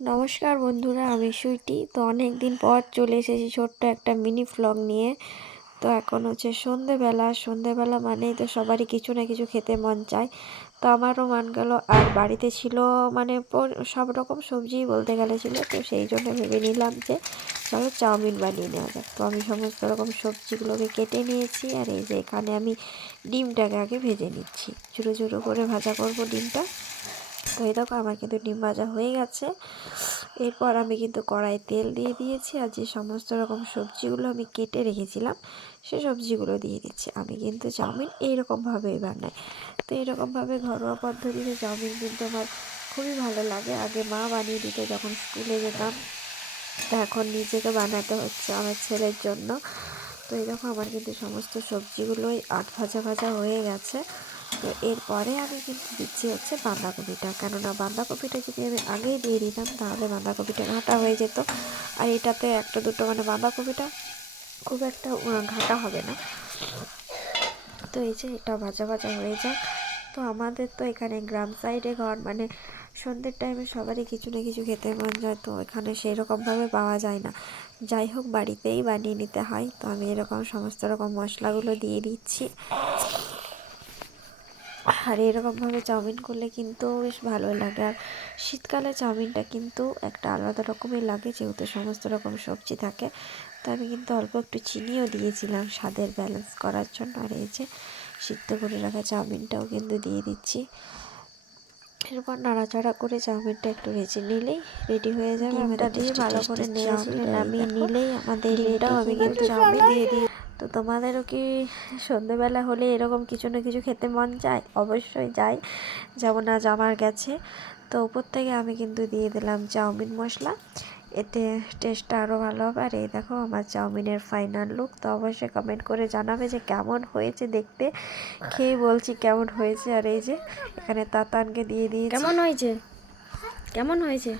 নমস্কার বন্ধুরা, আমি সুইটি। তো অনেক দিন পর চলে এসেছি ছোট্ট একটা মিনি ভ্লগ নিয়ে। তো এখন হচ্ছে সন্ধেবেলা মানেই তো সবারই কিছু না কিছু খেতে মন চায়। তো আমারও মন গেল, আর বাড়িতে ছিল মানে সব রকম সবজিই বলতে গেলে ছিল। তো সেই জন্য ভেবে নিলাম যে চলো চাউমিন বানিয়ে নেওয়া যাক। তো আমি সমস্ত রকম সবজিগুলোকে কেটে নিয়েছি, আর এই যে এখানে আমি ডিমটাকে আগে ভেজে নিচ্ছি, ছোটো ছোটো করে ভাজা করব ডিমটা। তো এই দেখো আমার কিন্তু ডিম ভাজা হয়ে গেছে। এরপর আমি কিন্তু কড়াই তেল দিয়ে দিয়েছি, আর যে সমস্ত রকম সবজিগুলো আমি কেটে রেখেছিলাম সে সবজিগুলো দিয়ে দিচ্ছি। আমি কিন্তু চাউমিন এইরকমভাবেই বানাই। তো এইরকমভাবে ঘরোয়া পদ্ধতিতে চাউমিন কিন্তু আমার খুবই ভালো লাগে। আগে মা বানিয়ে দিত যখন স্কুলে যেতাম, তা এখন নিজেকে বানাতে হচ্ছে আমার ছেলের জন্য। তো এই দেখো আমার কিন্তু সমস্ত সবজিগুলোই ভাজা ভাজা হয়ে গেছে। তো এরপরে আমি কিন্তু দিচ্ছি হচ্ছে বাঁধাকপিটা, কেননা বাঁধাকপিটা যদি আমি আগেই দিয়ে দিতাম তাহলে বাঁধাকপিটা ঘাঁটা হয়ে যেত। আর এটাতে একটা দুটো মানে বাঁধাকপিটা খুব একটা ঘাঁটা হবে না। তো এই যে এটা ভাজা ভাজা হয়ে যাক। তো আমাদের তো এখানে গ্রাম সাইডে ঘর, মানে সন্ধ্যের টাইমে সবারই কিছু না কিছু খেতে মন যায়। তো এখানে সেই রকমভাবে পাওয়া যায় না, যাই হোক বাড়িতেই বানিয়ে নিতে হয়। তো আমি এরকম সমস্ত রকম মশলাগুলো দিয়ে দিচ্ছি। আর এরকমভাবে চাউমিন করলে কিন্তু বেশ ভালো লাগে। আর শীতকালে চাউমিনটা কিন্তু একটা আলাদা রকমই লাগে, যেহেতু সমস্ত রকম সবজি থাকে। তো আমি কিন্তু অল্প একটু চিনিও দিয়েছিলাম স্বাদের ব্যালেন্স করার জন্য। আর এই যে সিদ্ধ করে রাখা চাউমিনটাও কিন্তু দিয়ে দিচ্ছি। এরপর নাড়াচাড়া করে চাউমিনটা একটু ভেজে নিলেই রেডি হয়ে যাবে। ডিমটা দিয়ে ভালো করে নেড়ে চেড়ে নামিয়ে নিলেই আমাদের ডিমটাও আমি কিন্তু চাউমিন দিয়ে দিই। তো তোমাদেরও কি সন্ধেবেলা হলে এরকম কিছু না কিছু খেতে মন চায়? অবশ্যই যায়, যেমন আজ আমার গেছে। তো উপর থেকে আমি কিন্তু দিয়ে দিলাম চাউমিন মশলা, এতে টেস্টটা আরও ভালো হবে। আর এই দেখো আমার চাউমিনের ফাইনাল লুক। তো অবশ্যই কমেন্ট করে জানাবে যে কেমন হয়েছে দেখতে। খেয়ে বলছি কেমন হয়েছে। আর এই যে এখানে তাতানকে দিয়ে দিয়েছি। কেমন হয়েছে? কেমন হয়েছে?